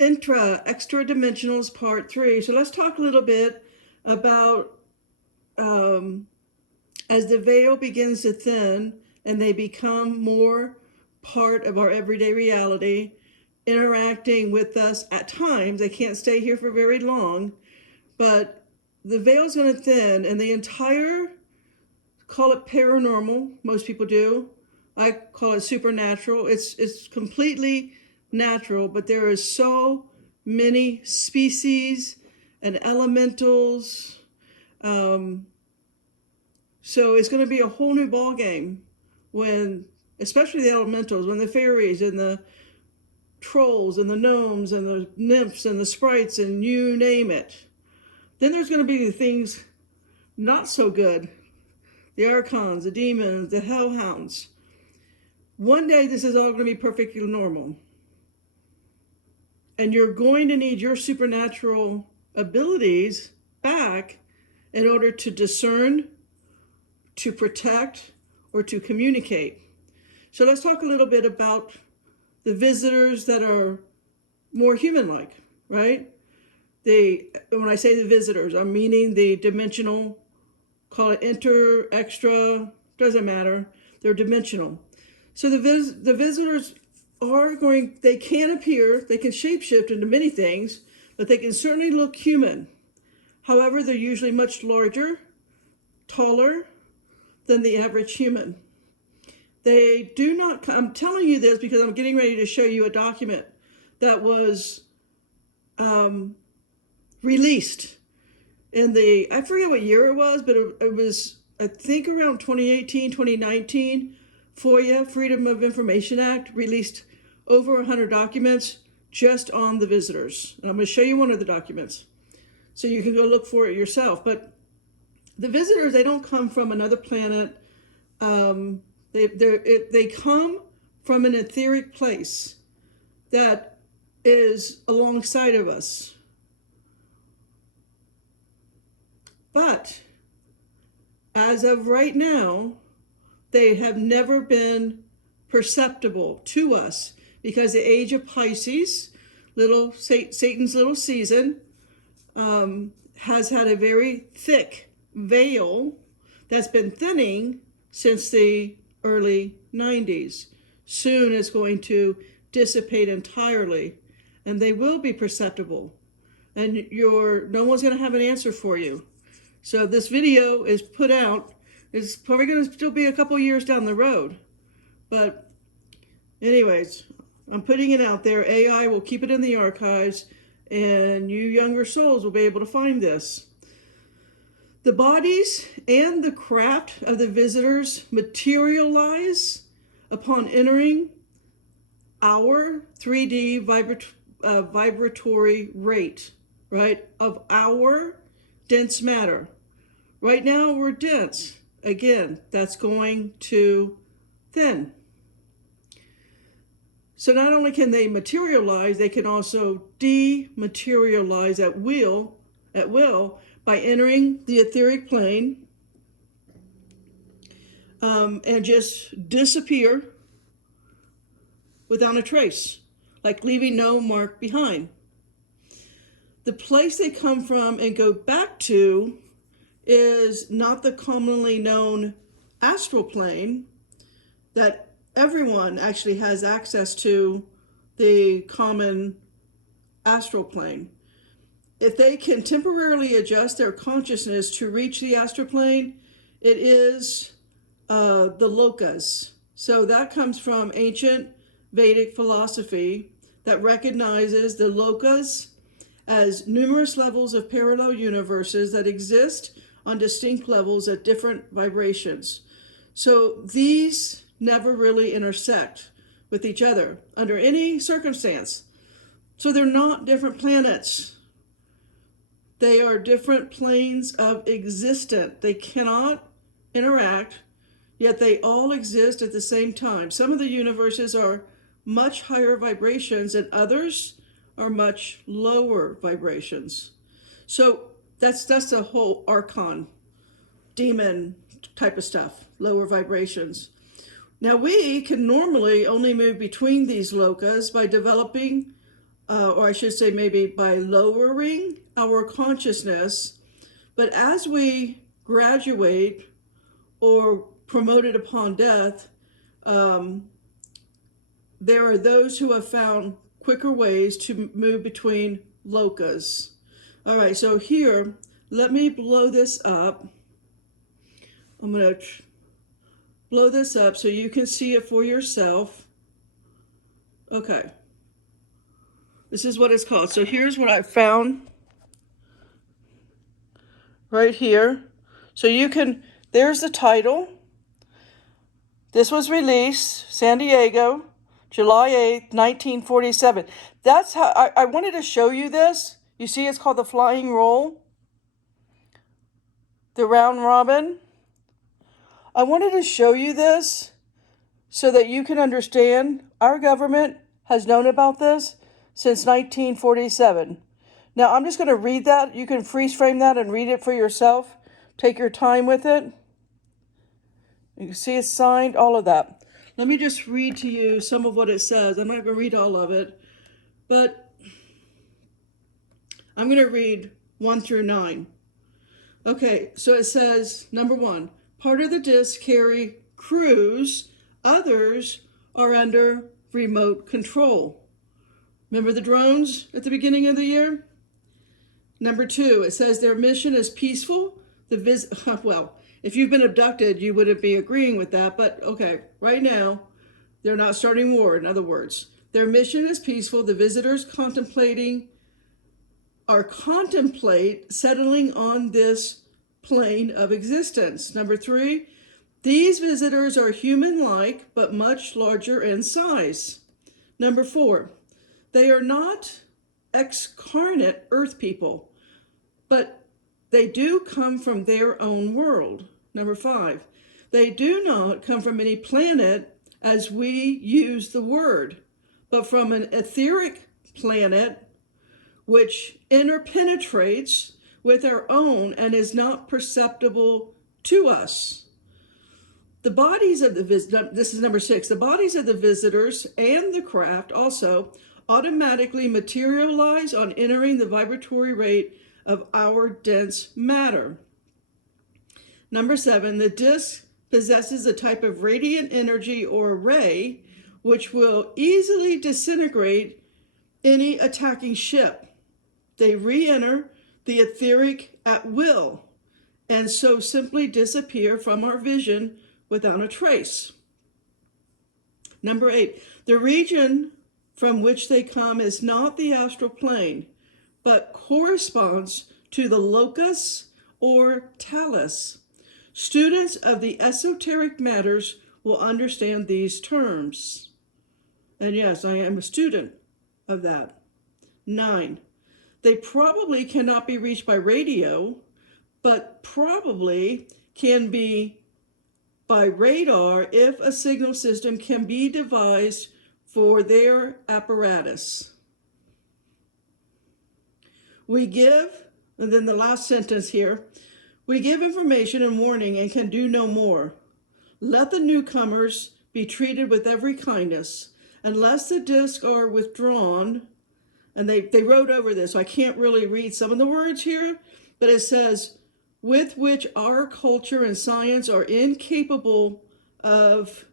Extra dimensionals, part 3. So let's talk a little bit about as the veil begins to thin and they become more part of our everyday reality, interacting with us at times. They can't stay here for very long, but the veil's going to thin, and the entire, call it paranormal, most people do. I call it supernatural. It's completely natural, but there is so many species and elementals. So it's going to be a whole new ball game when, especially the elementals, when the fairies and the trolls and the gnomes and the nymphs and the sprites and you name it. Then there's going to be the things not so good, the archons, the demons, the hellhounds. One day this is all going to be perfectly normal. And you're going to need your supernatural abilities back in order to discern, to protect, or to communicate. So let's talk a little bit about the visitors that are more human-like, right? When I say the visitors, I'm meaning the dimensional, call it inter, extra, doesn't matter. They're dimensional. So the visitors they can appear, they can shapeshift into many things, but they can certainly look human. However, they're usually much larger, taller than the average human. They do not, I'm telling you this because I'm getting ready to show you a document that was released in I forget what year it was, but it was, I think around 2018, 2019, FOIA, Freedom of Information Act, released over 100 documents just on the visitors. And I'm going to show you one of the documents so you can go look for it yourself. But the visitors, they don't come from another planet. They come from an etheric place that is alongside of us. But as of right now, they have never been perceptible to us because the age of Pisces, Satan's little season, has had a very thick veil that's been thinning since the early 90s. Soon it's going to dissipate entirely, and they will be perceptible, and no one's going to have an answer for you. So this video is put out. It's probably going to still be a couple years down the road, but anyways, I'm putting it out there. AI will keep it in the archives, and you younger souls will be able to find this. The bodies and the craft of the visitors materialize upon entering our 3D vibratory rate, right, of our dense matter. Right now we're dense. Again, that's going to thin. So not only can they materialize, they can also dematerialize at will by entering the etheric plane and just disappear without a trace, like leaving no mark behind. The place they come from and go back to is not the commonly known astral plane that everyone actually has access to, the common astral plane. If they can temporarily adjust their consciousness to reach the astral plane, it is the lokas. So that comes from ancient Vedic philosophy that recognizes the lokas as numerous levels of parallel universes that exist on distinct levels at different vibrations. So these never really intersect with each other under any circumstance. So they're not different planets. They are different planes of existence. They cannot interact, yet they all exist at the same time. Some of the universes are much higher vibrations and others are much lower vibrations. So that's the whole archon, demon type of stuff, lower vibrations. Now we can normally only move between these lokas by developing or I should say maybe by lowering our consciousness. But as we graduate or promoted upon death, there are those who have found quicker ways to move between lokas. All right, so here, let me blow this up. I'm going to blow this up so you can see it for yourself. Okay. This is what it's called. So here's what I found right here. So you can, there's the title. This was released, San Diego, July 8th, 1947. That's how, I wanted to show you this. You see it's called the Flying Roll, the Round Robin. I wanted to show you this so that you can understand our government has known about this since 1947. Now I'm just going to read that. You can freeze frame that and read it for yourself. Take your time with it. You can see it's signed, all of that. Let me just read to you some of what it says. I'm not going to read all of it, but I'm going to read 1 through 9. Okay, so it says, number 1, part of the disc carry crews, others are under remote control. Remember the drones at the beginning of the year? Number 2, it says their mission is peaceful. Well, if you've been abducted, you wouldn't be agreeing with that, but okay, right now, they're not starting war, in other words. Their mission is peaceful. The visitors contemplate settling on this plane of existence. Number 3, these visitors are human-like, but much larger in size. Number 4, they are not excarnate Earth people, but they do come from their own world. Number 5, they do not come from any planet as we use the word, but from an etheric planet which interpenetrates with our own and is not perceptible to us. The bodies of the this is number 6, the bodies of the visitors and the craft also automatically materialize on entering the vibratory rate of our dense matter. Number 7, the disk possesses a type of radiant energy or ray which will easily disintegrate any attacking ship. They re-enter the etheric at will and so simply disappear from our vision without a trace. Number 8, the region from which they come is not the astral plane, but corresponds to the locus or talus. Students of the esoteric matters will understand these terms. And yes, I am a student of that. 9, they probably cannot be reached by radio, but probably can be by radar if a signal system can be devised for their apparatus. We give, and then the last sentence here, we give information and warning and can do no more. Let the newcomers be treated with every kindness, unless the discs are withdrawn. And they wrote over this, so I can't really read some of the words here, but it says, with which our culture and science are incapable of,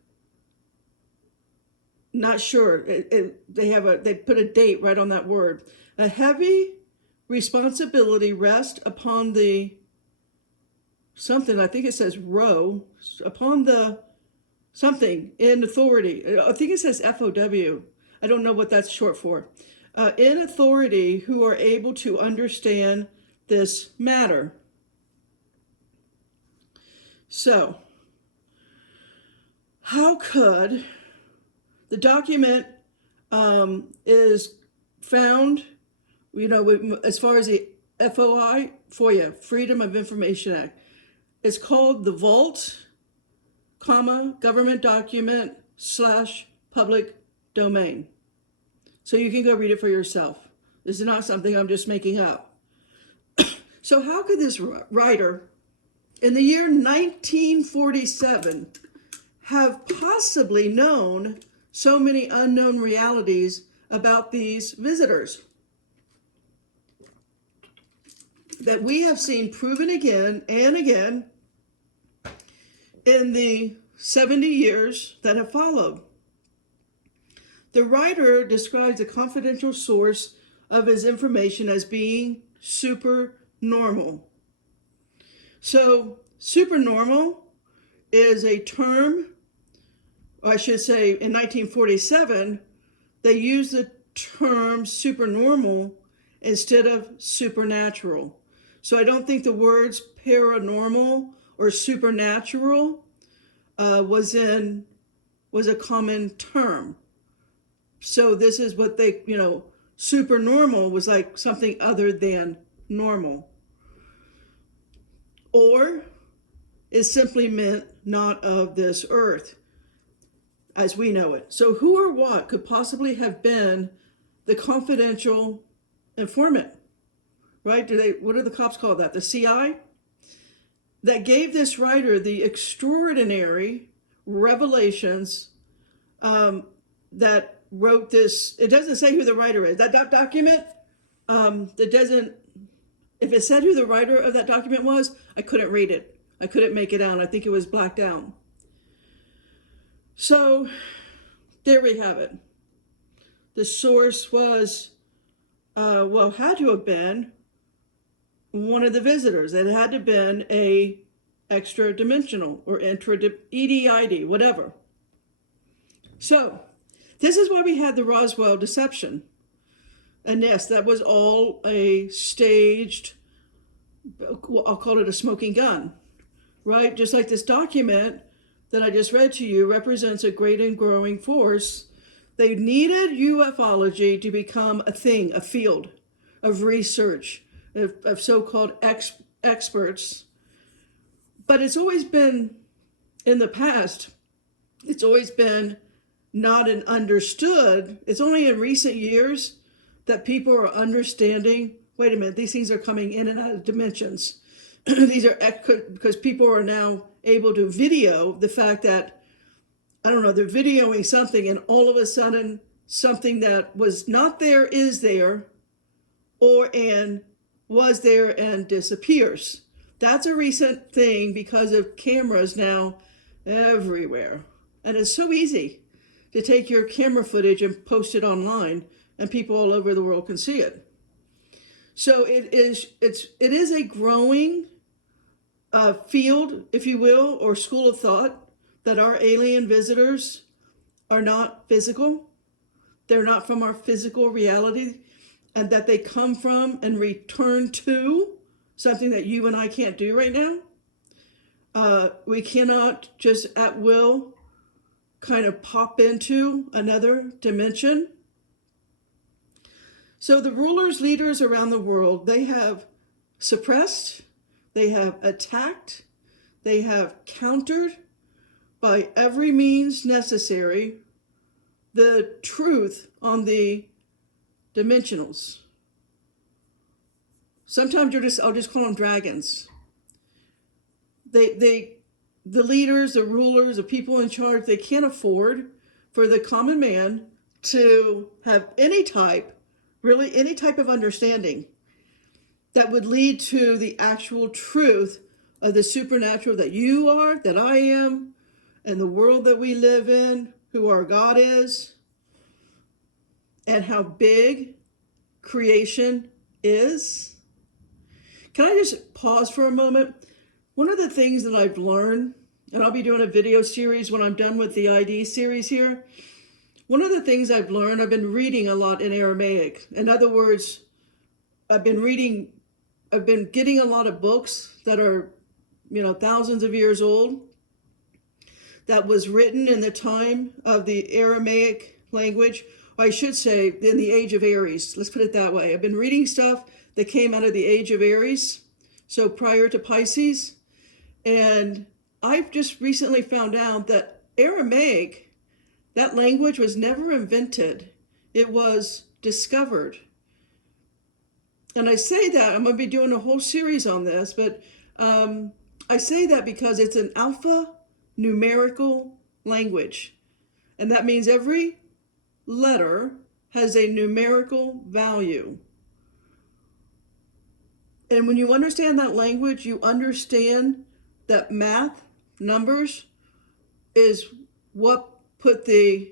not sure, they put a date right on that word. A heavy responsibility rests upon the, something, I think it says row, upon the something in authority. I think it says FOW. I don't know what that's short for. In authority who are able to understand this matter. So, how could the document is found, as far as the FOIA, Freedom of Information Act. It's called the Vault, government document / public domain. So you can go read it for yourself. This is not something I'm just making up. So how could this writer in the year 1947 have possibly known so many unknown realities about these visitors that we have seen proven again and again in the 70 years that have followed. The writer describes a confidential source of his information as being supernormal. So, supernormal is a term, or I should say in 1947, they used the term supernormal instead of supernatural. So I don't think the words paranormal or supernatural was a common term. So this is what they, supernormal was like something other than normal. Or it simply meant not of this earth as we know it. So who or what could possibly have been the confidential informant, right? What do the cops call that? The CI? That gave this writer the extraordinary revelations that wrote this. It doesn't say who the writer is. That document, if it said who the writer of that document was, I couldn't read it. I couldn't make it out. I think it was blacked out. So there we have it. The source was, had to have been one of the visitors. It had to have been a extra dimensional or EDID, whatever. So this is why we had the Roswell deception. And yes, that was all a staged, I'll call it a smoking gun, right? Just like this document that I just read to you represents a great and growing force. They needed ufology to become a thing, a field of research, of so-called experts. But it's always been, in the past, it's always been not an understood. It's only in recent years that people are understanding, wait a minute, these things are coming in and out of dimensions. These are because people are now able to video the fact that, they're videoing something and all of a sudden something that was not there is there, and was there and disappears. That's a recent thing because of cameras now everywhere. And it's so easy to take your camera footage and post it online and people all over the world can see it. So it is a growing field, if you will, or school of thought that our alien visitors are not physical. They're not from our physical reality, and that they come from and return to something that you and I can't do right now. We cannot just at will kind of pop into another dimension. So the rulers, leaders around the world, they have suppressed, they have attacked, they have countered by every means necessary the truth on the dimensionals. Sometimes I'll just call them dragons. The leaders, the rulers, the people in charge, they can't afford for the common man to have any type of understanding that would lead to the actual truth of the supernatural that you are, that I am, and the world that we live in, who our God is, and how big creation is. Can I just pause for a moment? One of the things that I've learned, and I'll be doing a video series when I'm done with the ID series here. One of the things I've learned, I've been reading a lot in Aramaic. In other words, I've been getting a lot of books that are, thousands of years old, that was written in the time of the Aramaic language, or I should say in the age of Aries. Let's put it that way. I've been reading stuff that came out of the age of Aries, so prior to Pisces. And I've just recently found out that Aramaic, that language was never invented. It was discovered. And I say that, I'm going to be doing a whole series on this, but I say that because it's an alpha-numerical language. And that means every letter has a numerical value. And when you understand that language, you understand that math, numbers, is what put the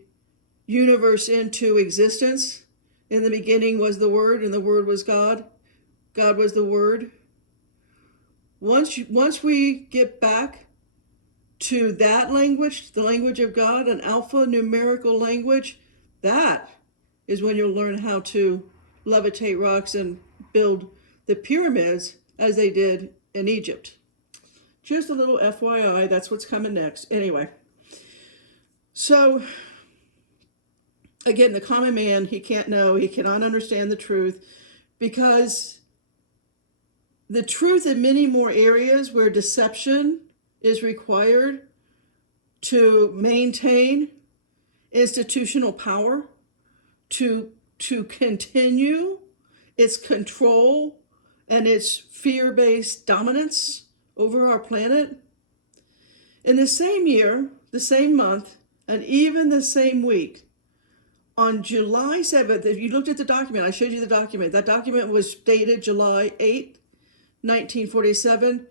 universe into existence. In the beginning was the Word, and the Word was God. God was the Word. Once we get back to that language, the language of God, an alphanumerical language, that is when you'll learn how to levitate rocks and build the pyramids as they did in Egypt. Just a little FYI, that's what's coming next. Anyway, so again, the common man, he can't know, he cannot understand the truth, because the truth in many more areas where deception is required to maintain institutional power, to continue its control and its fear-based dominance over our planet. In the same year, the same month, and even the same week, on July 7th, if you looked at the document, I showed you the document. That document was dated July 8th, 1947.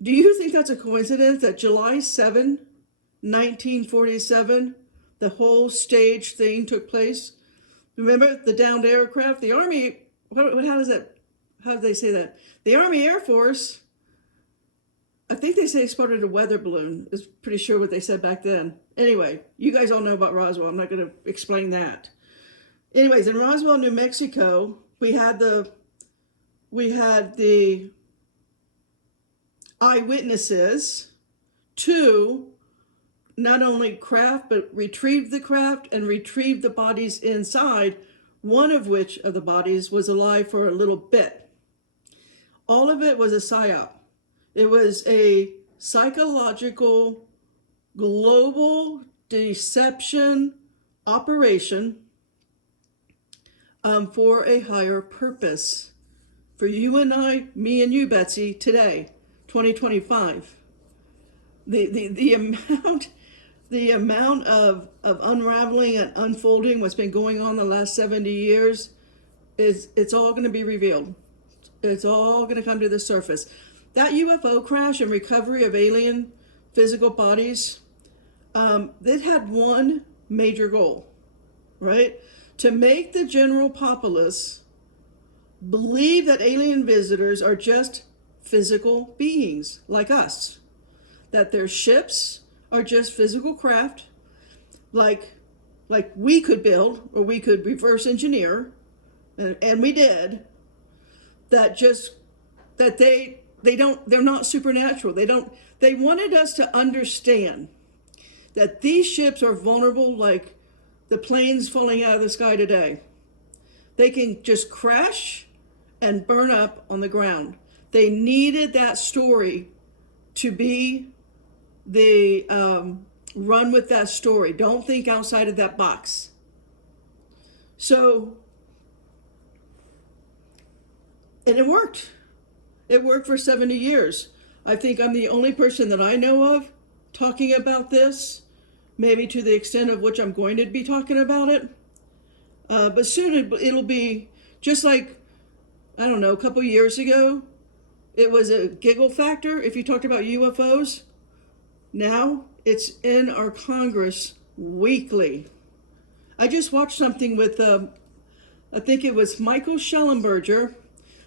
Do you think that's a coincidence that July 7, 1947, the whole stage thing took place? Remember the downed aircraft? The Army, how do they say that? The Army Air Force, I think they say spotted a weather balloon. Is pretty sure what they said back then. Anyway, you guys all know about Roswell. I'm not going to explain that. Anyways, in Roswell, New Mexico, we had the eyewitnesses to not only craft, but retrieve the craft and retrieve the bodies inside, one of which of the bodies was alive for a little bit. All of it was a psyop. It was a psychological, global deception operation for a higher purpose. For you and I, me and you, Betsy, today, 2025. The amount of unraveling and unfolding what's been going on the last 70 years it's all going to be revealed. It's all going to come to the surface. That UFO crash and recovery of alien physical bodies, it had one major goal, right? To make the general populace believe that alien visitors are just physical beings like us, that their ships are just physical craft like we could build, or we could reverse engineer, and we did, that they're not supernatural. They wanted us to understand that these ships are vulnerable like the planes falling out of the sky today. They can just crash and burn up on the ground. They needed that story to be the run with that story. Don't think outside of that box. So, and it worked. It worked for 70 years. I think I'm the only person that I know of talking about this, maybe to the extent of which I'm going to be talking about it. But soon it'll be just like, I don't know, a couple years ago, it was a giggle factor if you talked about UFOs. Now it's in our Congress weekly. I just watched something with, I think it was Michael Shellenberger.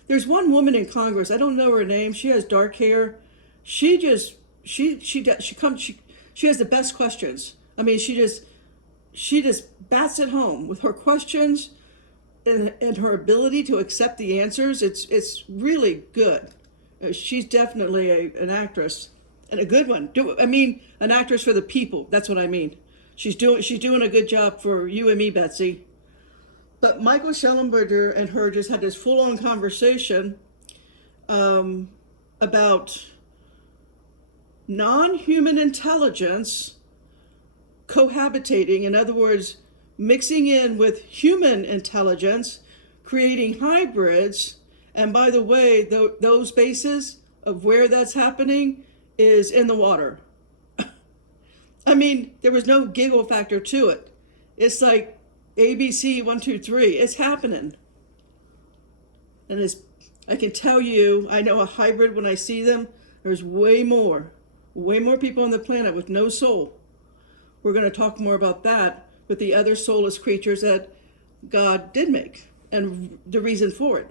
There's one woman in Congress, I don't know her name. She has dark hair. She has the best questions. I mean, she just bats it home with her questions and her ability to accept the answers. It's really good. She's definitely an actress, and a good one. I mean, an actress for the people. That's what I mean. She's doing a good job for you and me, Betsy. But Michael Shellenberger and her just had this full-on conversation about non-human intelligence cohabitating. In other words, mixing in with human intelligence, creating hybrids. And by the way, those bases of where that's happening is in the water. I mean, there was no giggle factor to it. It's like ABC 123. It's happening. And I can tell you, I know a hybrid when I see them. There's way more people on the planet with no soul. We're going to talk more about that with the other soulless creatures that God did make and the reason for it.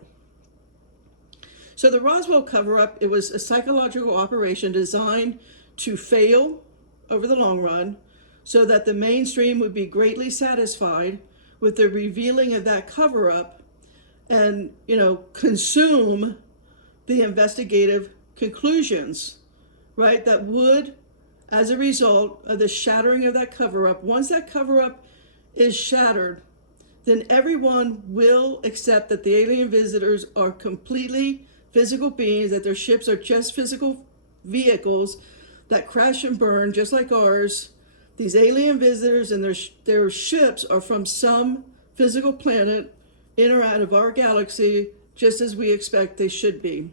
So the Roswell cover-up, it was a psychological operation designed to fail over the long run so that the mainstream would be greatly satisfied with the revealing of that cover-up and, consume the investigative conclusions, right? That would, as a result of the shattering of that cover-up, once that cover-up is shattered, then everyone will accept that the alien visitors are completely physical beings, that their ships are just physical vehicles that crash and burn just like ours. These alien visitors and their ships are from some physical planet in or out of our galaxy, just as we expect they should be.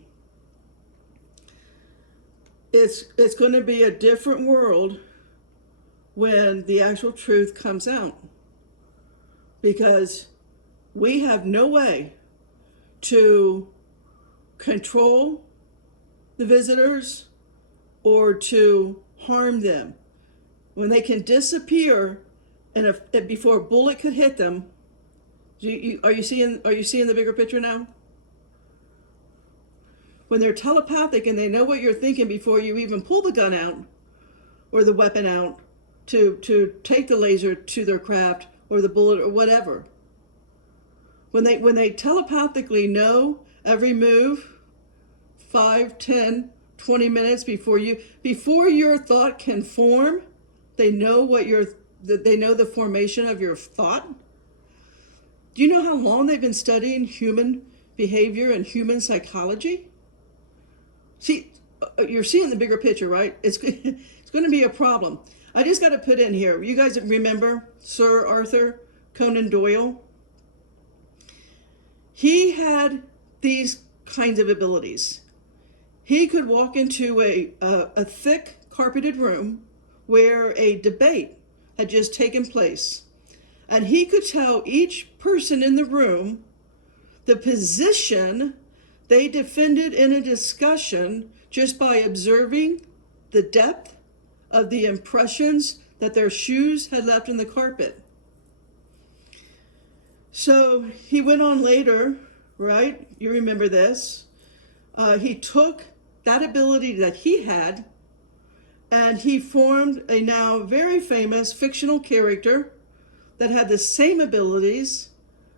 It's going to be a different world when the actual truth comes out, because we have no way to control the visitors or to harm them. When they can disappear and before a bullet could hit them, are you seeing the bigger picture now? When they're telepathic and they know what you're thinking before you even pull the gun out or the weapon out to take the laser to their craft or the bullet or whatever. When they telepathically know every move, 5, 10, 20 minutes before your thought can form, they know they know the formation of your thought. Do you know how long they've been studying human behavior and human psychology? See, you're seeing the bigger picture, right? It's going to be a problem. I just got to put in here. You guys remember Sir Arthur Conan Doyle? He had these kinds of abilities. He could walk into a thick carpeted room where a debate had just taken place, and he could tell each person in the room the position they defended in a discussion just by observing the depth of the impressions that their shoes had left in the carpet. So he went on later, right? You remember this. He took that ability that he had and he formed a now very famous fictional character that had the same abilities,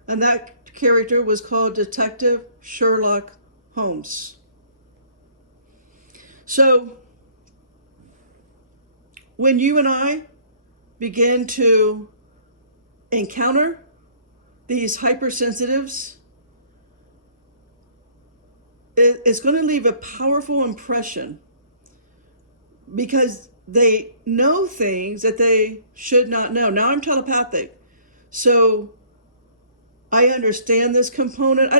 and that character was called Detective Sherlock Holmes. So when you and I begin to encounter these hypersensitives, it's going to leave a powerful impression because they know things that they should not know. Now I'm telepathic, so I understand this component.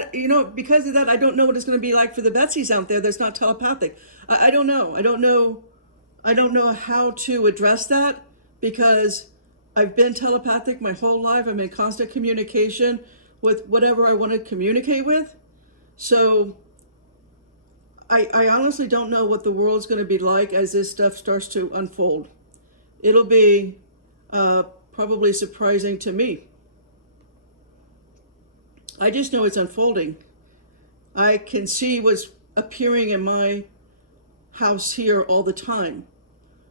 Because of that, I don't know what it's going to be like for the Betsy's out there that's not telepathic. I don't know. I don't know how to address that because I've been telepathic my whole life. I'm in constant communication with whatever I want to communicate with. So I honestly don't know what the world's going to be like as this stuff starts to unfold. It'll be probably surprising to me. I just know it's unfolding. I can see what's appearing in my house here all the time.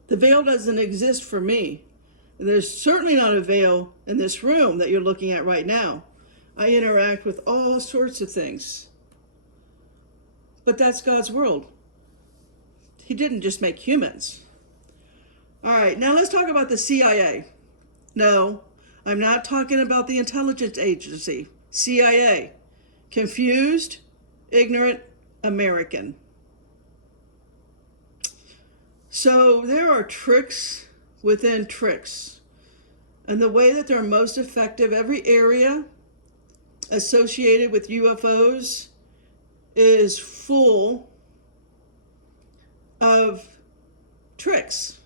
The veil doesn't exist for me. There's certainly not a veil in this room that you're looking at right now. I interact with all sorts of things. But that's God's world. He didn't just make humans. All right, now let's talk about the CIA. No, I'm not talking about the intelligence agency, CIA. Confused, ignorant American. So there are tricks within tricks. And the way that they're most effective, every area associated with UFOs is full of tricks.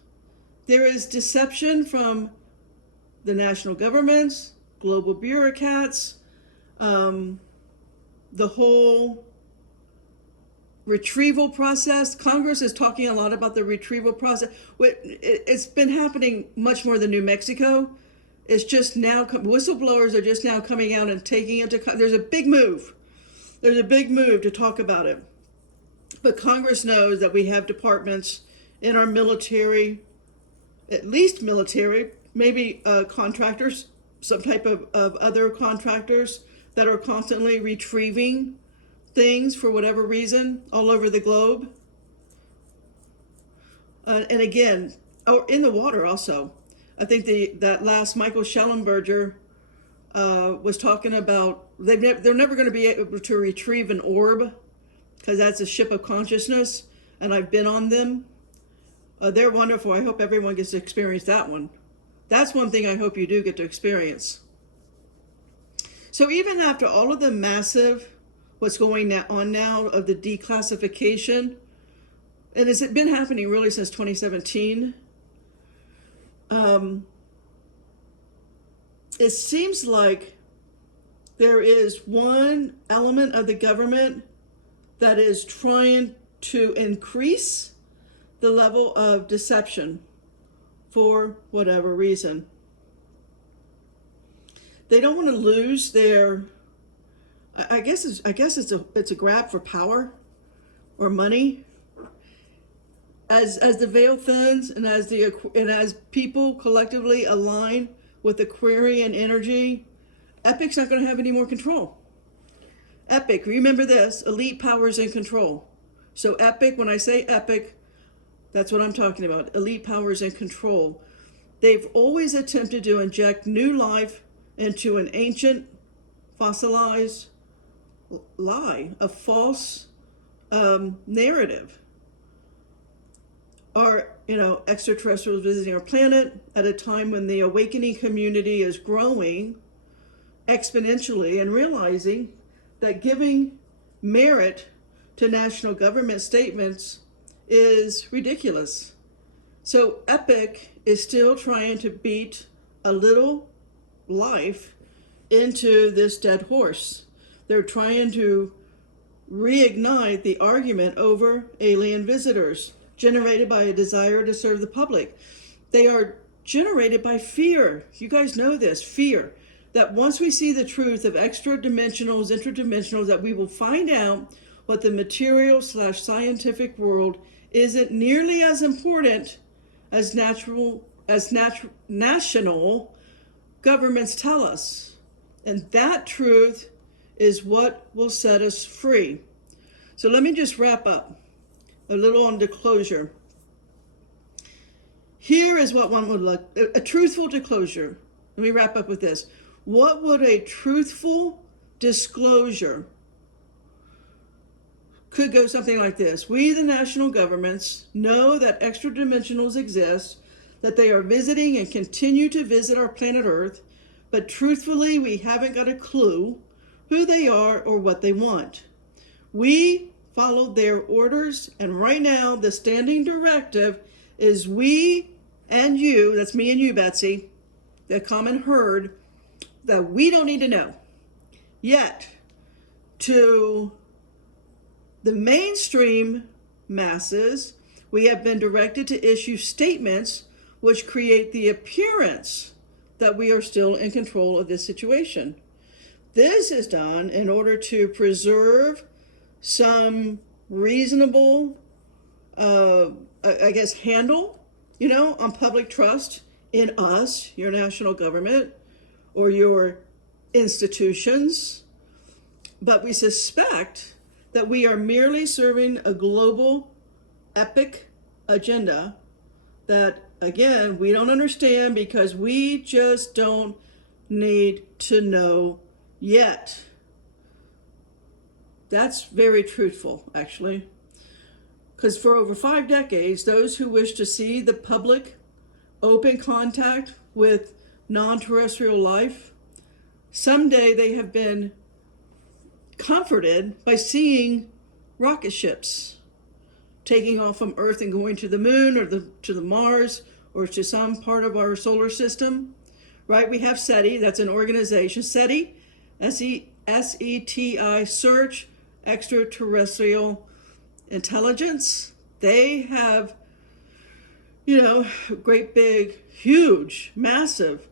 There is deception from the national governments, global bureaucrats, the whole retrieval process. Congress is talking a lot about the retrieval process. It's been happening much more than New Mexico. It's just now, whistleblowers are just now coming out and taking it to, there's a big move. There's a big move to talk about it. But Congress knows that we have departments in our military, at least military, maybe contractors, some type of other contractors that are constantly retrieving things for whatever reason all over the globe. And again, in the water also. I think that last Michael Schellenberger was talking about, they're never going to be able to retrieve an orb, because that's a ship of consciousness, and I've been on them. They're wonderful. I hope everyone gets to experience that one. That's one thing I hope you do get to experience. So even after all of the massive, what's going on now of the declassification, and it's been happening really since 2017, it seems like there is one element of the government that is trying to increase the level of deception for whatever reason. They don't want to lose their, I guess it's a grab for power or money. As the veil thins and as people collectively align with Aquarian energy, Epic's not going to have any more control. Epic, remember this, elite powers in control. So Epic, when I say Epic, that's what I'm talking about, elite powers in control. They've always attempted to inject new life into an ancient, fossilized lie, a false narrative. Our, extraterrestrials visiting our planet at a time when the awakening community is growing exponentially and realizing that giving merit to national government statements is ridiculous. So Epic is still trying to beat a little life into this dead horse. They're trying to reignite the argument over alien visitors generated by a desire to serve the public. They are generated by fear. You guys know this, fear. That once we see the truth of extra-dimensionals, interdimensionals, that we will find out what the material/scientific world isn't nearly as important as national governments tell us. And that truth is what will set us free. So let me just wrap up a little on disclosure. Here is what one would like, a truthful disclosure. Let me wrap up with this. What would a truthful disclosure could go something like this. We, the national governments, know that extra-dimensionals exist, that they are visiting and continue to visit our planet Earth, but truthfully, we haven't got a clue who they are or what they want. We followed their orders, and right now, the standing directive is we and you, that's me and you, Betsy, the common herd, that we don't need to know. Yet, to the mainstream masses, we have been directed to issue statements which create the appearance that we are still in control of this situation. This is done in order to preserve some reasonable, handle, on public trust in us, your national government, or your institutions. But we suspect that we are merely serving a global epic agenda that, again, we don't understand because we just don't need to know yet. That's very truthful, actually. Because for over 5 decades, those who wish to see the public open contact with non-terrestrial life, someday they have been comforted by seeing rocket ships taking off from Earth and going to the moon or to the Mars or to some part of our solar system. right? We have SETI, that's an organization. SETI, S-E-T-I, Search Extraterrestrial Intelligence. They have, great big, huge, massive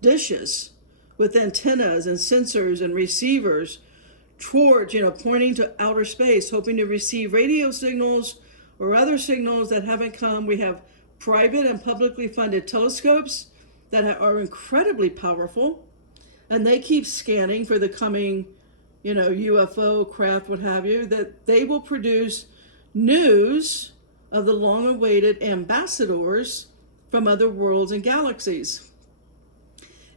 dishes with antennas and sensors and receivers towards, pointing to outer space, hoping to receive radio signals or other signals that haven't come. We have private and publicly funded telescopes that are incredibly powerful, and they keep scanning for the coming, UFO craft, what have you, that they will produce news of the long-awaited ambassadors from other worlds and galaxies.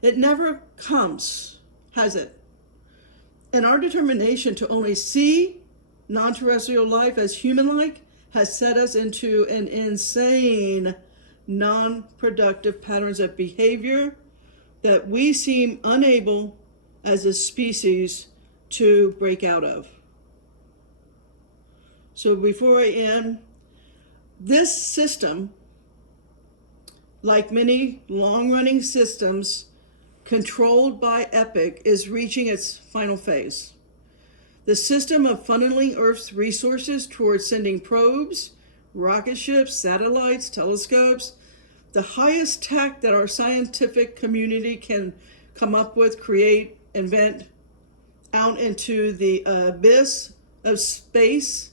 It never comes, has it? And our determination to only see non-terrestrial life as human-like has set us into an insane, non-productive patterns of behavior that we seem unable as a species to break out of. So before I end, this system, like many long-running systems controlled by EPIC, is reaching its final phase. The system of funneling Earth's resources towards sending probes, rocket ships, satellites, telescopes, the highest tech that our scientific community can come up with, create, invent, out into the abyss of space,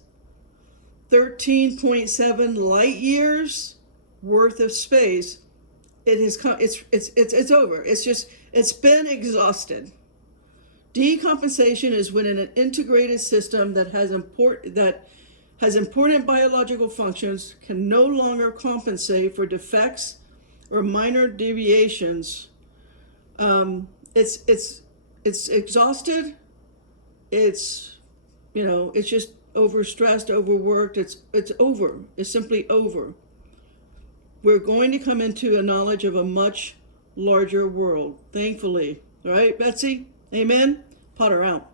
13.7 light years worth of space. It has come. It's over. It's been exhausted. Decompensation is when an integrated system that has important biological functions can no longer compensate for defects or minor deviations. It's exhausted. It's just overstressed, overworked. It's over. It's simply over. We're going to come into a knowledge of a much larger world, thankfully. All right, Betsy? Amen? Potter out.